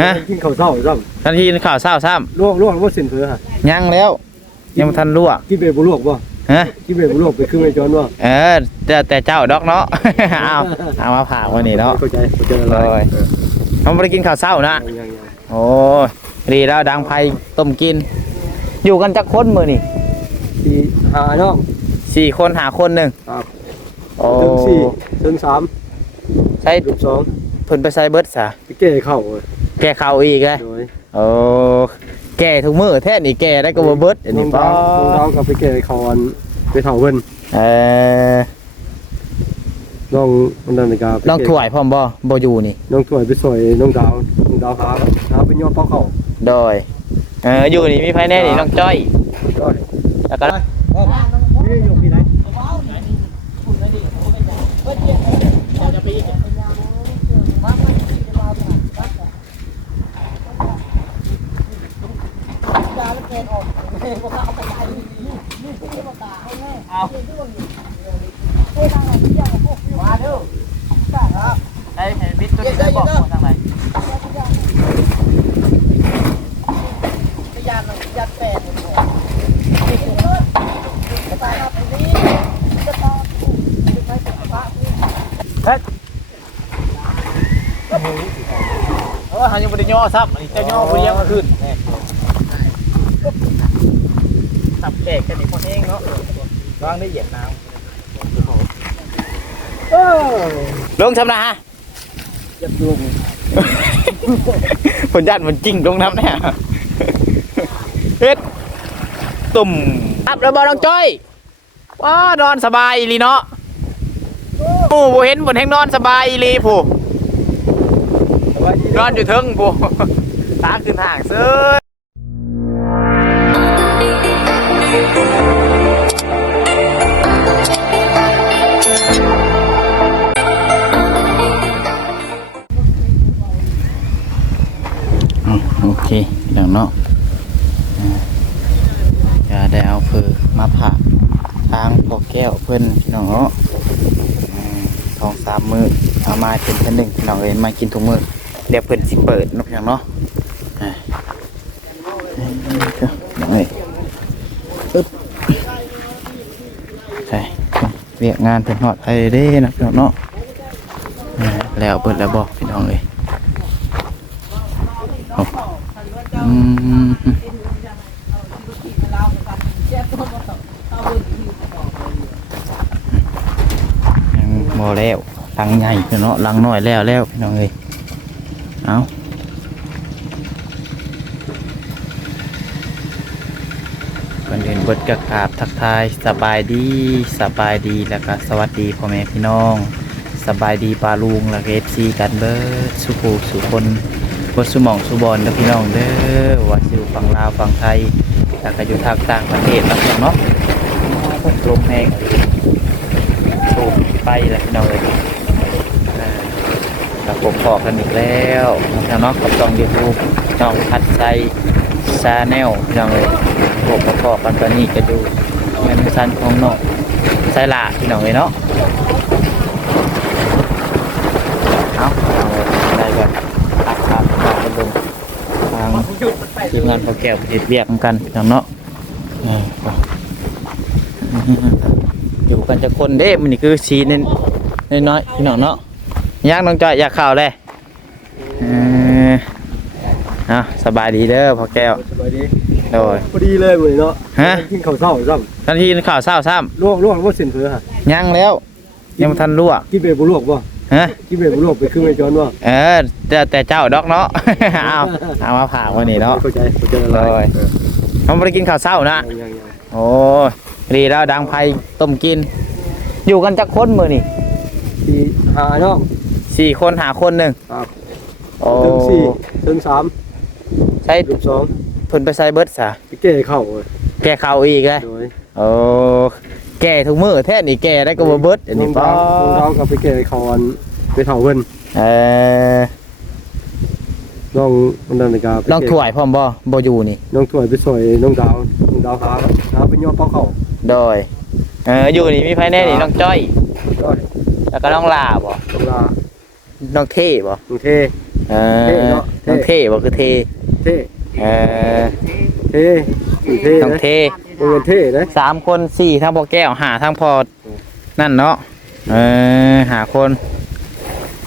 ฮะกินข้าวเช้าซ้ทันทีข่าวเศร้าซ้ำลวกลวกบ่เส้นเผือฮะำยังแล้ว ยังบ่ทันลวกกินเบบบ่ลวกบ่ฮะกินเบบบ่ลวกไปคือไม่จอนบ่เออแต่แต่เจ้าดอกเนาะ เอาเอามาผ่าวันนี้เนาะ เข้าใจเข้าใจอะไรเลย เขาไม่ได้กินข้าวเศร้านะยังยังยังโอ้ยดีแล้วดังไพต้มกิน อยู่กันจักคนมือนี่ที่หาน้อง สี่คนหาคนหนึ่งครับ โอ้ถึงสี่ถึงสามใช้ถึงสองเพิ่นไปใส่เบิร์ดซะไปแก้เข้าเว้ย แก่ข้าวอีกไงโดยโอ้แก่ทุกมือแท้นี่แก่ได้ก็บ่เบิร์ดอันน้นี้องป้ดาวน้องดาวก็ไปแก้เข้าอันไปเฒ่าเพิ่นเออน้องมันนั่นนี่ก็ไปลองถวยพร้อมบ่บ่อยู่นี่น้องถวยไปซอยน้องดาวน้องดาวหาหาไปยอดเป้าเข้าโดยเอออยู่นี่มีไผแน่นี่น้องจ้อยโดยแล้วก็ นี่อยู่ที่ไหน เอาได้เห็นบิดตัวนี้ได้บอกทางไหนเออหันยังบ่ได้ย่อซับอันนี้เจ้ย่อบ่ได้ย่อมาขึ้น นี่สับแตกกันนี่พอเองเนาะวางได้เหยียดน้ำเออลงทำนะฮะยับลงผลญาติมันจริงลงน้ำเนี่ยเฮ็ดตุ่มครับแล้วบอน้องจ้อยว้านอนสบายอีหลีเนาะโอ้บ่เห็นบนแห่งนอนสบายอีหลีผู้สบายดีนอนอยู่เทิงผู้ตาขึ้นห่างเซ้ยอื เคเดี๋ยวเนาะจะได้เอาเพือมาผ่าทางพอแก้วเพิ่อนพี่น้องเนาะสองสามมือเอามาเป็นเพิ่นหนึ่งพี่น้องเอ้ยมากินทุกมือเดี๋ยวเพิ่อนสิเปิดนาะพี่น้องเนาะอ่าเดี๋ยวน้อยปึ๊บใช่เรียกงานเพิ่อนฮอดไปเด้นะพี่น้องเนาะแล้วเปิดแล้วบอกพี่น้องเอ้ย อืมยัง บ่แล้วลังใหญ่เนาะลังน้อยแล้วแล้วพี่น้องเอ้ยเอาก่อนอื่นบดกระกาบทักทายสบายดีสบายดีแล้วก็สวัสดีพ่อแม่พี่น้องสบายดีปลาลุงแล้วก็เอฟซีกันเบิดสุขูสุคนบดสมองสุบอลนะพี่น้องเด้อว่าสิอยู่ฝั่งลาวฝั่งไทยแล้วก็อยู่ทางต่างประเทศนะพี่น้องเนาะลมแห้ง ไปแล้วพี่น้องเลยอ่ากับผมพอกันอีกแล้วนะพี่น้องนาะกับช่องยูทูบน้องพัดใจชาแนลพี่น้องเลยผมก็พอกันตอนนี้ก็ดูเงินสันของน้องไซลาพี่น้องเลยเนาะเอาเอาเลยได้แบบครับครับครับไปดูทางทีมงานพอแก้วผลิตเรียกกันพี่น้องเนาะเออ ก็อยู่กันจะคนเด้มันนี่คือสีนน้อยๆพี่น้องเนาะย่างน้องจอยอยากข่าวเลยเออเอาสบายดีเด้อพอแก้วสบายดีโดยพอดีเลยมื้อนี้เนาะฮะกินข้าวเช้าซ้ทันทีข่าวเศร้าซ้ำลวกลวกบ่เส้นเผือฮะำยังแล้ว ยังบ่ทันลวกกินเบบบ่ลวกบ่ฮะกินเบบบ่ลวกไปคือไม่จอนบ่เออแต่แต่เจ้าดอกเนาะเอาเอามาผ่าวันนี้เนาะเข้าใจเข้าใจอะไรโดยเขาไม่ได้กินข้าวเศร้านะยังยังยังโอ้ย ดีแล้วดังไพต้มกิน อยู่กันจักคนมือนี่ที่หาน้องสี่คนหาคนหนึ่งครับโอ้ถึงสี่ถึงสามใช้ถึงสองเพิ่นไปใส่เบิร์ดซะไปแก้เข้าเว้ยแก่ข้าวอีกไงโดยโอ้แก่ทุกมือแท้นี่แก่ได้ก็บ่เบิร์ดอันน้นี้องป้อดาวน้องดาวก็ไปแก้เข้าอันไปเฒ่าเพิ่นเออน้องมันนั่นนี่ก็ไปลองแก้ถ่วยพร้อมบ่บ่อยู่นี่น้องถวยไปซอยน้องดาวน้องดาวหาหาไปยอดเป้าเข้า โดยเอออยู่นี่มีไผแน่นี่น้องจ้อยโดยแล้วก็น้องลาบ่ตำราน้องเท่บ่กรุงเทพอเอเท่อเนาะเท่น้องเท่บ่คือเท่เท่เออเท่อีเท่น้องนะเท่โรงเรียนเท่นะสามคนสี่ทั้งพ่อแก้วหาทั้งพอนั่นเนาะเออหาคน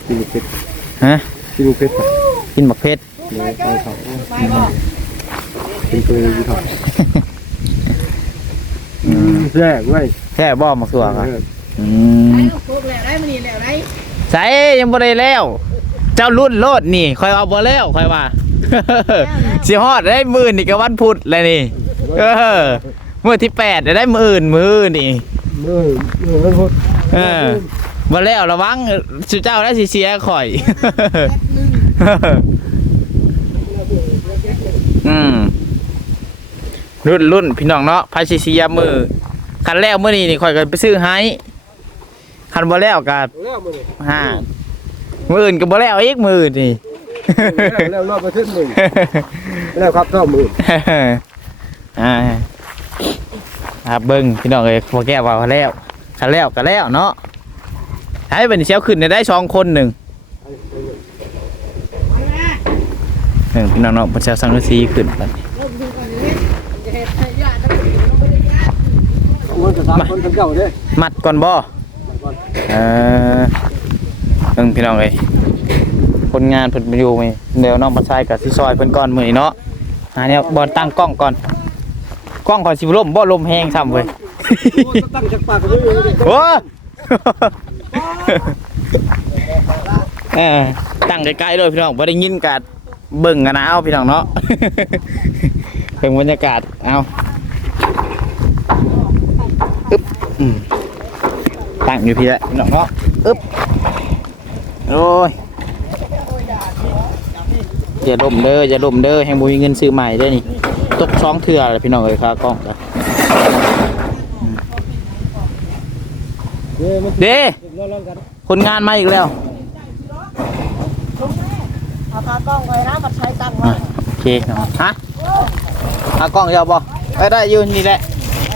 กินลูกเพชรฮะกินลูกเพชรกินบักเพชรเลยเอาเขาเป็นตัวอยู่เขา อืมแซ่บเว้ยแค่บ่มาสัวครับอืมพวกแล้วได้มันนี่แล้วได้ใส่ยังบ่ได้แล้ว เจ้ารุ่นโลดนี่คอยเอาบ่แล้วคอยว่า สิฮอดได้มื้อนี่ก็วันพุธเลยนี่ เออมื้อที่แปดได้มื้ออื่นมื้อนี่เมื่อเมื่อวันพุธเออ บ่แล้วระวังสุเจ้าได้สิเสียข่อยอืม รุ่นรุ่นพี่น้องเนาะพาชิชิยามือคันแล้วมื้อนี้นี่ข่อยก็ไปซื้อให้คันบ่แล้วก็แล้วมื้อนี้ห้ามื้ออื่นก็บ่แล้วอีกมื้อนี่แล้วแล้วรอบประเทศหนึ่งแล้วครับเท่าหมื่นอ่าครับเบิ่งพี่น้องเอ้ยบ่แก้ว่าแล้วคันแล้วก็แล้วเนาะให้บัดนี้เช้าขึ้นได้สองคนหนึ่งหนึ่งพี่น้องเนาะบ่เช้าสังกะสีขึ้นบัดนี้ ลงดูกันเลยจะเห็นให้ญาติต้องลงไปได้ญาติ คนจะสามคนกันเจ้าเด้มัดก่อนบ่มาก่อนเออเพิ่งพี่น้องเอ้ยคนงานเพิ่นไปอยู่นี่เดี๋ยวน้องปัดชายกับสิซอยเพิ่นก่อนมื้อนี้เนาะอ่าเนี่ยบอลตั้งกล้องก่อนกล้องก่อนสิบ่ล่มบ่ลมแฮงซ้ำเว้ยโอ้ตั้งจากปากกันเลยโอ้เออตั้งใกล้ๆเลยพี่น้องบ่ได้ยินกัดเบิ่งกันนะเอาพี่น้องเนาะเบิ่งบรรยากาศเอาอึ๊บอืม ตั้งอยู่พี่แหละพี่น้องเนาะอึ๊บโอ้ยอย่าล่มเด้ออย่าล่มเด้อแฮงบ่มีเงินซื้อใหม่เด้อนี่ตกสองเทื่อแล้วพี่น้องเอ้ยค่ากล้องจ้ะเด้มันเด้เราลองกันคนงานมาอีกแล้วเอาตากล้องไว้นะมันใช้ตังค์อะมาโอเคเนาะฮะหากล้องยาวบ่ได้ได้อยืนนี่แหละ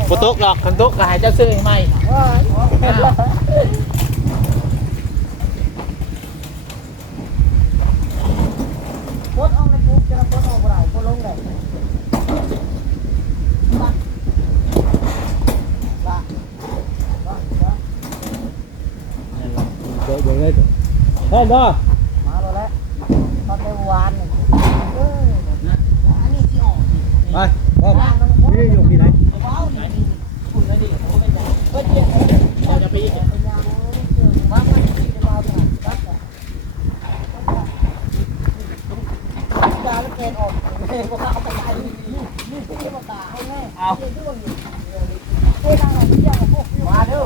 บ่ตกดอกคันตกก็ให้เจ้าซื้อให้ใหม่โคตรเอาในปุ๊บจะโคตรเอาบ่ได้โคตรลงเลยเดี๋ยวเดี๋ยวเลยพร้อมป่ะ มาแล้วแหละตอนในวานนี่เอออันนี้ที่ออก ไปพร้อมนี่อยู่ที่ไหน ว้าวนี่ จะไปอีก ว่ามันสิจะมาผ่านตัดอะยาแล้ว เกณฑ์ออกเฮ้ยพวกเขาเอาไปไหนนี่นี่พวกนี้มาด่าให้แม่เอาเฮ้ยด้วยนี่เฮ้ยทางไหนที่ยังกับพวกมาเด้อ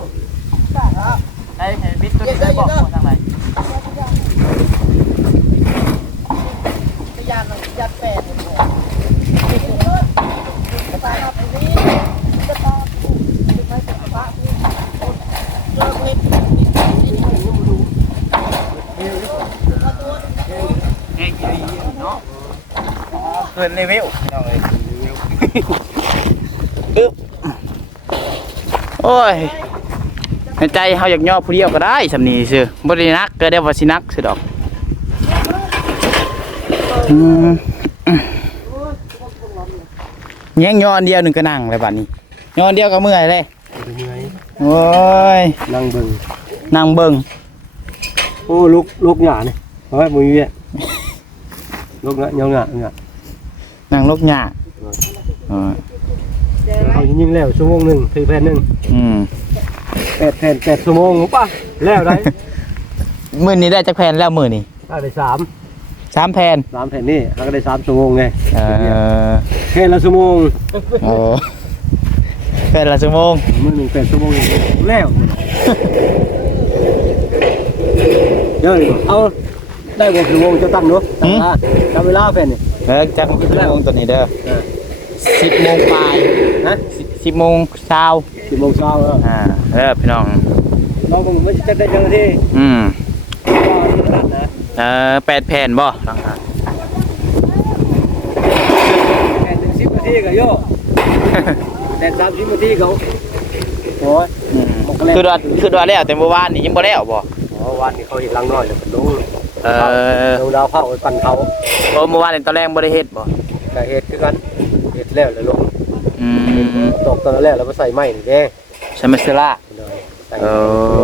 ได้ครับได้เห็นบิดตัวนี้ได้บอกทางไหนพยานมันยัดแปดเลยจะตายเอาไปนี่จะต่อจะไปสุขภาพนี่เลิกเล่นนี่นี่นี่นี่ดู แห้งดีเนาะเกินเลเวลน้องเอ้ยอึ๊บโอ้ยในใจเฮาอยากย่อผู้เดียวก็ได้สำนีซื่อบ่ได้นักก็ได้ว่าสินักสิดอกอืมแย่งย่ออันเดียวหนึงก็นั่งเลยบัดนี้ย่ออันเดียวก็เมื่อยเลยเหนื่อยโอ้ยนั่งเบิ่งนั่งเบิ่งโอ้ลูกลูกหยานี่เอาไว้มือเยอะลูกหยาเงาหยาหยา นั่งลกหญ้าเออเอายิงๆแล้วชั่วโมงหนึ่งถือแผ่นหนึ่งอืมแปดแผ่นแปดชั่วโมงป่ะแล้วได้มื้อนี้ได้จักแผ่นแล้วมื้อนี้ได้สามสามแผ่นสามแผ่นนี่แล้วก็ได้สามชั่วโมงไงเออแค่ละชั่วโมงโอ้แผ่นละชั่วโมงมือหนึ่งแปดชั่วโมงแล้วเดี๋ยวเอา ได้บวกชั่วโมงจะตั้งเนาะตั้งเวลาตั้งเวลาแผ่นนี่เออจักชั่วโมงตัวนี้เด้อเออสิบโมงปลายนะสิบสิบโมงเช้าสิบโมงเช้าแล้วอ่าเด้อพี่น้องเราคงไม่จะได้จังที่อืมขนาดนะเออแปดแผ่นบ่ลังหาแผ่นหนึ่งสิบนาทีก็โยแผ่นสามสิบนาทีเขาโอ้ยอืมคือว่าคือว่าแล้วแต่เมื่อวานนี่ยังบ่แล้วบ่อ๋อวันนี้เขาเห็นลังน้อยเลยเป็นลงโเออลงดาวเผาไปปั่นเขาโอ้เมื่อวานนี่ตอนแรกบ่ได้เฮ็ดบ่ก็เฮ็ดคือกันเฮ็ดแล้วแล้วลงอืมตกตอนแรกแล้วก็ใส่ไม้นี่เด้ใช่ไหมเซล่าเลยใส่เออ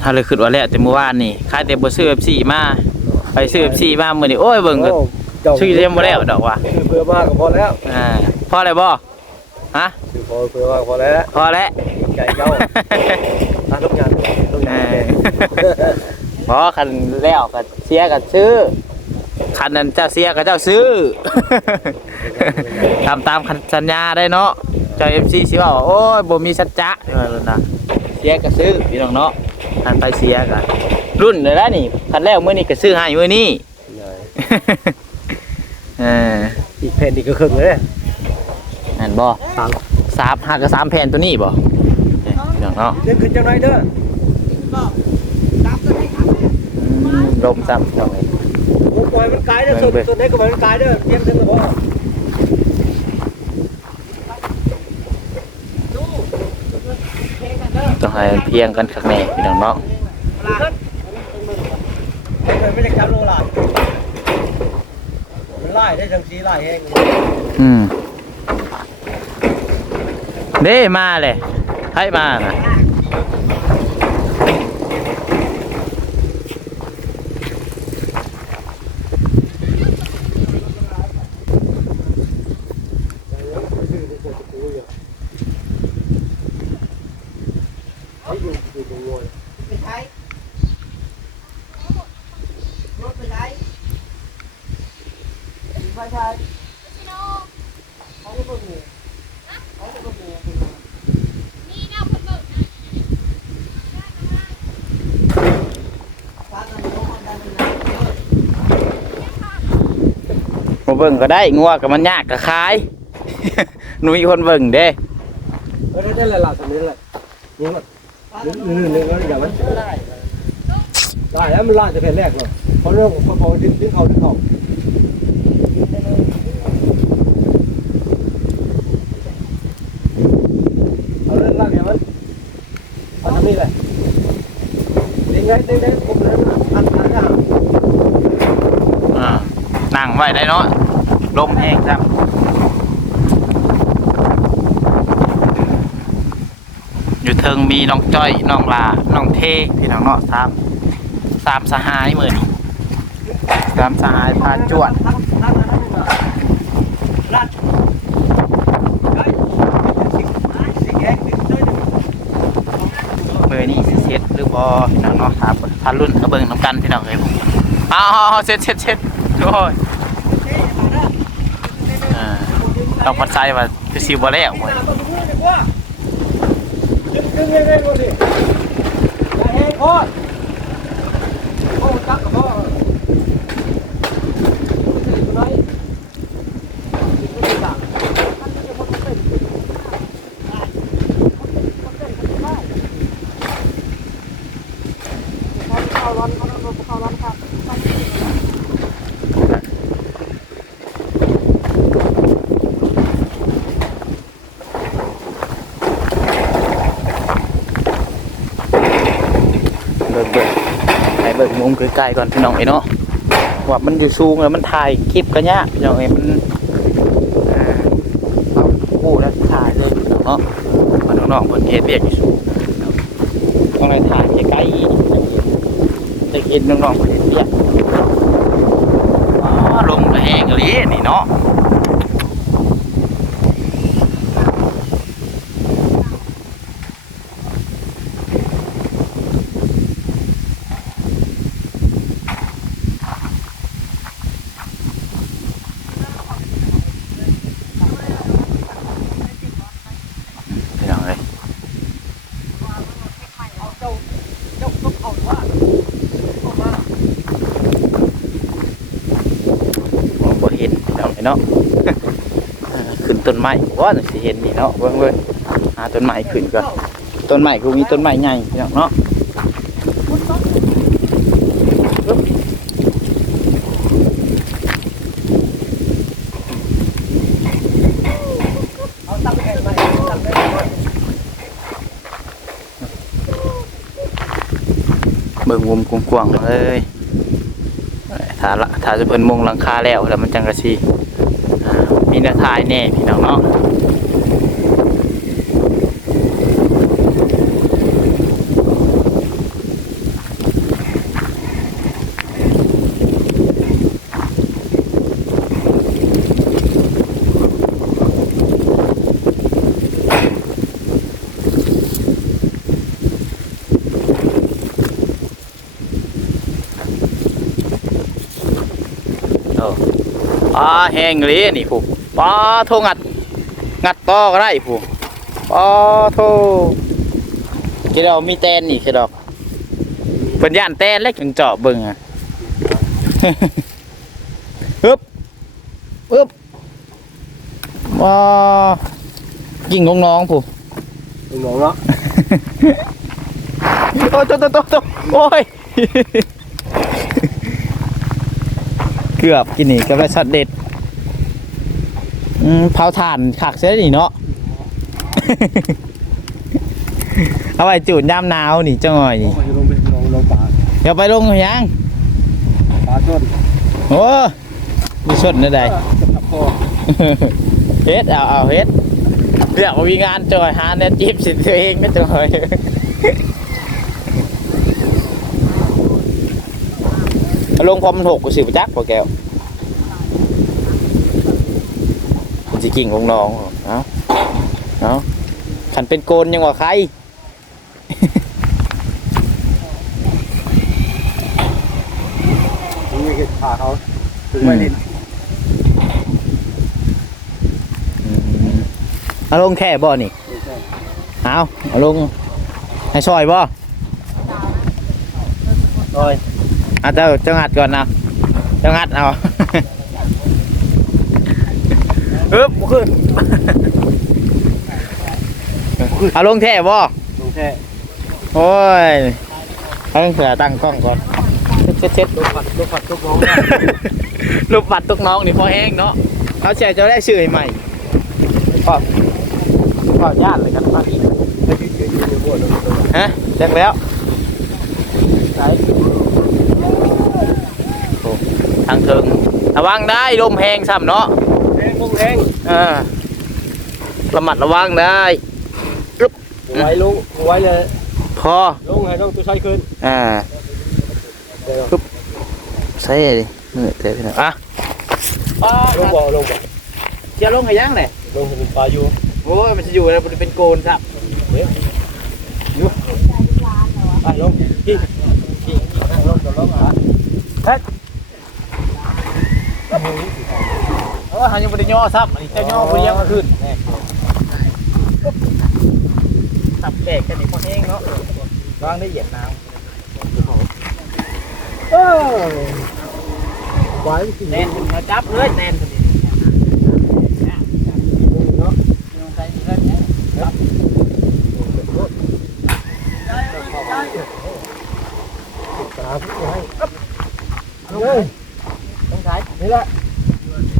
ถ้าเลยคิดว่าแล้วแต่เมื่อวานนี่คายแต่บ่ซื้อ FC มาไปซื้อ FC มามื้อนี้โอ้ยเบิ่งก็โอ้เจ้าซื้อเต็มบ่แล้วดอกว่ะซื้อเพื่อมากก็พอแล้วอ่าพอแล้วบ่ฮะซื้อพอเพื่อมากก็พอแล้วพอแล้วใจเจ้าถ้าทุกอย่างทุกอย่าง เพราะคันแล้วก็เสียก็ซื้อคันนั้นเจ้าเสียก็เจ้าซื้อทำตามคันสัญญาได้เนาะเจ้า MC สิว่าโอ้ยบ่มีสัจจะเออนะเสียก็ซื้อพี่น้องเนาะคันไปเสียก็รุ่นเลยนะนี่คันแล้วมื้อนี้ก็ซื้อให้มื้อนี้เอออีกแผ่นอีกก็ครึ่งเลยนั่นบ่สามสามหักกับสามแผ่นตัวนี้บ่เนี่ยพี่น้องเนาะเล่นขึ้นจังไรเด้ออืม ลมซ้ำพี่น้องเอ้ยโอ้ปล่อยมันกายเด้อส่วนส่วนไหนก็ปล่อยมันกายเด้อเตรียมถึงแล้วบ่ต้องให้เพียงกันข้างในพี่น้องเนาะไม่ได้จับโลหลานมันไล่ได้จังสีไล่เองอืมเด้มาเลยให้มานะ ไปใช้รถไปไหนไปใช้เขาจะพูดหมูเขาจะพูดหมูฟ้ากันโน้มกันเลยมาเบิ่งก็ได้งัวกับมันยากก็ขาย หนูมีคนเบิ่งเด้เออได้เลยล่ะสำเร็จแล้วนี่มัน ฟ้านึกันกโน้มนึกนึกแล้วอย่างมันได้แล้วมันล่าจะแผ่นแรกเนาะเพราะเรื่องของเขาดึงดึงเขาดึงเขาเอาเรื่องล่างอย่างมันเอาทำนี่แหละดึงไงดึงได้ผมเลยอันอันอะนั่งไว้ได้เนาะลมแห้งครับอยู่เทิงมีน้องจ้อยน้องลาน้องเทพี่น้องเนาะสามสามสหายเหมือนสามสหายพาจวดลัดลัดลัดลัดได้สิงแกงดึงด้วยเบอร์นี้เซ็ตหรือบอพี่น้องเนาะครับพันรุ่นเขาเบิงน้ำกันพี่น้องเอ้ยผมอาเอาเอาเซ็ตเซ็ตเซ็ตโอ้ยต้องพัดใจว่าคือซิวบอแล้วเว้ย ดึงดึงยังไงดูดิอย่าแห้งโคตรโอ้ตักกับพ่อไหนไม่ได้สั่ง เขาร้อนเขาร้อนเขาร้อนครับ เบิ่งเบิ่งให้เบิ่งมุม ใกล้ๆก่อนพี่น้องเอ้เนาะว่ามันอยู่สูงแล้วมันถ่ายคลิปก็ยากพี่น้องเอ้มันเอาคู่แล้วถ่ายเลยพี่น้องเนาะมันน้องๆเพิ่นเฮ็ดเวียกอยู่สูงต้องได้ถ่ายใกล้ๆอีกจะเห็นน้องๆเพิ่นเฮ็ดเวียกอ๋อลมแห้งอีหลีนี่เนาะ พี่น้องเลยมองบ่เห็นพี่น้องเลยเนาะ อ่า ขึ้นต้นไม้ว่าน่ะสิเห็นนี่เนาะเบิ่งเบิ่งหาต้นไม้ขึ้นก่อนต้นไม้กูมีต้นไม้ใหญ่เนาะเอาตั้งหงม่เบิ่งวมกว้างๆเลยถ้าละถ้าจะเพิ่นมุงหลังคาแล้วแล้วมันจังกะสิอ่ามีหน้าทายแน่พี่น้องเนาะเออแห้งเลยนี่ผู ปลาโทงัด งัดต่อก็ได้ผู้ปลาโทคิดเอามีแตนนี่คิดดอกเพิ่นย่านแตนแล้วจึงเจาะเบิ่งอะฮึบฮึบว้ายิงของน้องผู้ลุงน้องเนาะโอ้ยโตโตโตโตโอ้ยเกือบกินนี่ก็ไปช็อตเด็ด อืมเผาถ่านขักเสียนี่เนาะ เอาไว้จูดย่ามหนาวนี่จังหน่อยนี่มันจะลงไปลงลงป่าเดี๋ยวไปลงยังป่าต้นโอ้มีชดนะใดจะขับคอเฮ็ดเอาเอาเฮ็ดเดี๋ยวมีงานจอยหาเนี่ยจีบสิตัวเองก็จอยลงความมันหกกูสิบจักพอแก้วมัน สิกิ่งของน้องเอ้าเอ้าขันเป็นโกนยังว่าใครมึงไม่เห็นขาเขาถึงไม่ดินอืมเอาลงแค่บ่นี่ไม่ใช่เอาเอาลงให้ซอยบ่ลอยเอาเจ้าเจ้างัดก่อนนะเจ้างัดเอา ฮึบขึ้นเอาลงแท่บ่ลงแค่โอ้ยเอาเสือตั้งกล้องก่อนเช็ดเช็ดลูกผัดลูกผัดลูกน้องๆรูปบัตรตุกน้องนี่พอแห้งเนาะเขาเชียร์จะได้ชื่อให้ใหม่พอพอญาติเลยกันพอดีให้ยืดยืดยืดบวชฮะแจ็คแล้วไหนโอ้ทางเทิงระวังได้ลมแหงซ้ำเนาะ แรงลงแรงเออระมัดระวังได้ไว้ลงไว้เลยพอลงให้ต้องตัวใช้ขึ้นอ่าเดี๋ยวใส่ดิมือเตะพี่น้องอะลงบ่อลงบ่อเชียร์ลงให้ยังเลยลงให้เป็นปลาอยู่โอ้ยมันจะอยู่แล้วมันเป็นโกนครับไปลงกี่กี่ลงลงอะเออ หันยังไม่ได้ย่อซับอันนี้เจะย่อคนเลี้ยงมาขึ้นสับแตกกันอีกคนเองเนาะวางได้เหยียดน้เออไว้สิำแนนมาจับเลยแนนคนนี้เนาะใส่เงินเนี่ยตาพี่ให้เลยต้องใช้นี่แหละ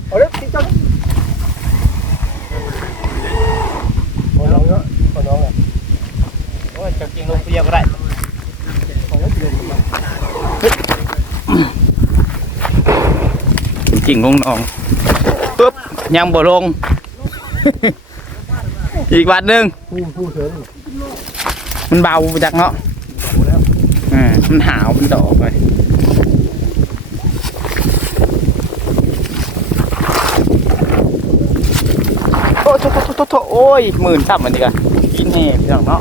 เอาเด็กติ๊กต๊อกขอน้องเนาะขอน้องอะ โอ้ย จะกินลงเพียก็ได้จริงลงน้องปุ๊บยังบ่ลง อีกบาทหนึ่งมันเบาจากเนาะอ่ามันหาวมันดอกไปโอ้โถโถโถโถโอ้ยหมื่นซับมันดีกว่ากินแห่พี่น้องเนาะ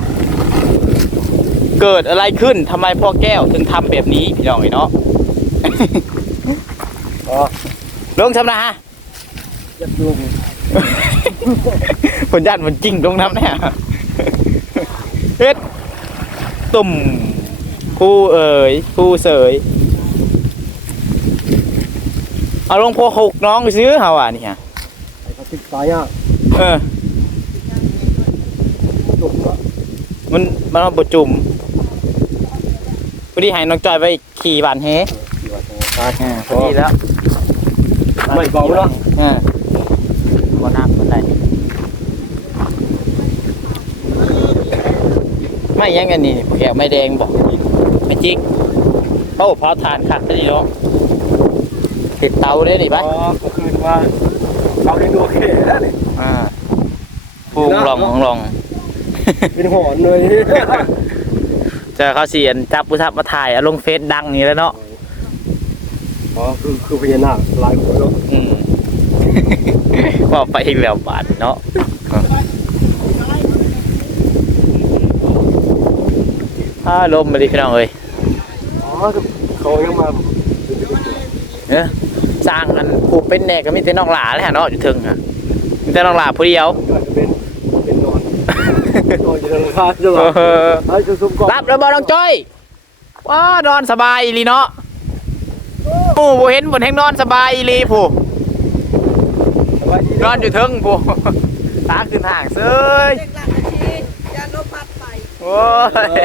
เกิดอะไรขึ้นทำไมพ่อแก้วถึงทำแบบนี้พี่น้องไอ้เนาะอ๋อลงทำนะฮะยัดยุงผลญาติมันจริงตรงน้ำเนี่ยเฮ็ดตุ่มผู้เอ๋ยผู้เสยเอาลงพอหกน้องไปซื้อเฮาอะนี่ฮะไอ้เขาติดตายอะเออจุกเนาะมันมันเอาบดจุ่ม พอดีให้น้องจอยไปขี่บานเฮที่ว่าตายอ่าพอดีแล้วไม่เบาเนาะ อ่าบ่น้ำเท่าไหร่ไม่ยังกันนี่แกวไม่แดงบอกไม่จิกโอ้เผาถ่านคักซะนี่เนาะเห็ดเตาได้นี่อ๋ปะอก็คือว่าเอาได้ดูโอเคแล้วนี่อ่าพุงลองลองลองเป็นหอนเลย เจอเขาเสียนจับผู้ทับมาถ่ายเอาลงเฟซดังนี่แล้วเนาะอ๋อคือคือพญานาคหลายคนเนาะอืมว่าไปอีกแล้วบาทเนาะถ้าลมมาดิพี่น้องเอ้ยอ๋อเขายังมาเอ้อสร้างกันผูกเป็นแน่ก็มีแต่น้องหลาเลยฮะเนาะอยู่ถึงฮะมีแต่น้องหลาผู้เดียวก็จะเป็นเป็นนอนนอนอยู่ใน ราคาจะหรอเออไอ้จะซุ่มก่อนรับแล้วบ่น้องจ้อยว้านอนสบายอีหลีเนาะโอ้บ่เห็นบนแห่งนอนสบายอีหลีผู้สบายดีนอนอยู่เทึงผู้ตาขึ้นห่างเซ้ยเด็กหลังอาชีพยาลบพัดไปโอ้ย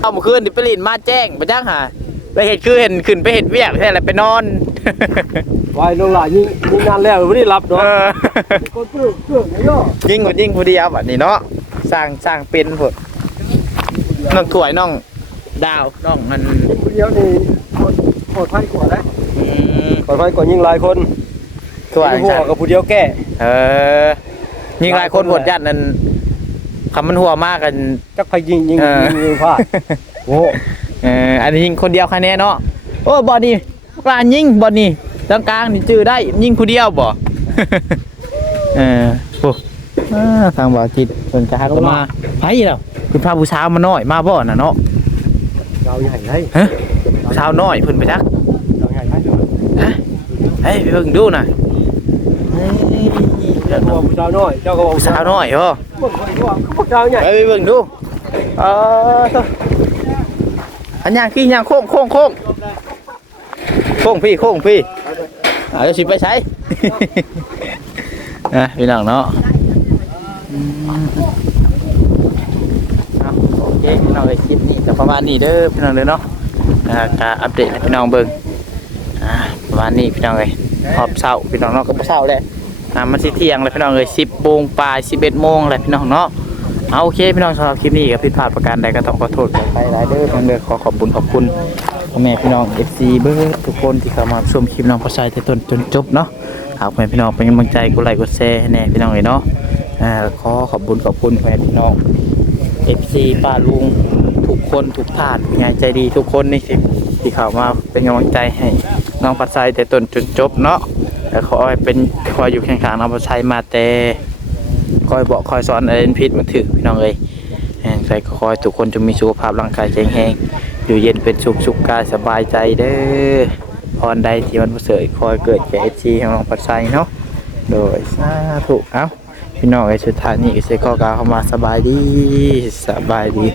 เอาเมื่อคืนดิไปลินมาแจ้งไปจ้างหาไปเห็ดคือเห็นขึ้นไปเห็ดเวียกใช่แหละไปนอน วายน้องหลานยิงยิงงานแล้วไม่ได้รับเอเนาะอคนเพื่อนเพื่อนเนาะยิงกว่ายิงผู้เดียวแบบนี้เนาะสร้างสร้างเป็นผดน้องถวยน้องดาวน้องมันยิงคนเดียวนี่ปลอดภัยกว่านะอืมปลอดภัยกว่ายิงหลายคนถวยหัวใช่กับผู้เดียวแก้เออยิงหลายคนหมดยัดนั่นคำมันหัวมากกันจักไปยิงยิงเออยิงยิงพลาดโอ้เอออันนี้ยิงคนเดียวคะแนนเนาะโอ้บอลนี่กลางยิงบอลนี่ ตรงกลางนี่จื้อได้ยิงผู้เดียวบ่ เออโอ้อ่าทางบ่าวจิตเพิ่นจะฮักมาไผแล้วคุณพาผู้สาวมาน้อยมาบ่น่ะเนาะเราใหญ่ไงฮะผู้สาวน้อยเพิ่นไปจักเราใหญ่ไงฮะเฮ้ยไปเบิ่งดูน่ะเฮ้ยเจ้าก็บอกผู้สาวน้อยเจ้าก็บอกผู้สาวน้อยบ่พวกคนว่าผู้สาวใหญ่ไปไปเบิ่งดูเออโถ่อันย่างขี้ย่างโค้งโค้งโค้งโค้งพี่โค้งพี่ อาเดี๋ยวสิไปใช้นะพี่น้องเนาะเอาโอเคพี่น้องเลยคลิปนี้ก็ประมาณนี้เด้อพี่น้องเลยเนาะอ่าก็อัปเดตให้พี่น้องเบิ่งอ่าประมาณนี้พี่น้องเลยรอบเช้าพี่น้องเนาะก็บ่เช้าแหละอ่ามันสิเที่ยงเลยพี่น้องเลย10โมงปลาย11โมงแหละพี่น้องเนาะ เอาโอเคพี่น้องสำหรับคลิปนี้ก็ผิดพลาดประการใดก็ต้องขอโทษขออภัยหลายเด้อพี่น้งเด้อขอขอบคุณขอบคุณพ่อแม่พี่น้อง FC เบิร์ทุกคนที่เข้ามาชมคลิปน้องพอชัยแต่ต้นจนจบเนาะหากแฟนพี่น้องเป็นกำลังใจกดไลค์กดแชร์ให้แน่พี่น้องเลยเนาะอ่าขอขอบคุณขอบคุณแฟนพี่น้อง FC ป้าลุงทุกคนทุกท่านเป็นไงใจดีทุกคนนี่สิที่เข้ามาเป็นกำลังใจให้น้องปัดไซแต่ต้นจนจบเนาะขอให้เป็นคอยอยู่ข้างๆน้องปัดไซมาแต่ คอยบอกคอยสอนอะไรพิษมันถือพี่น้องเลยแห่งใจก็ขอยทุกคนจะมีสุขภาพร่างกายแข็งแรงอยู่เย็นเป็นสุขสุขกายสบายใจเด้อพรใดที่มันเสยคอยเกิดแก่ชีของน้องปัสสาวะเนาะโดยสาธุเอ้าพี่น้องไอ้สุดท้ายนี่ก็เซก็กล่าวเข้ามาสบายดีสบายดี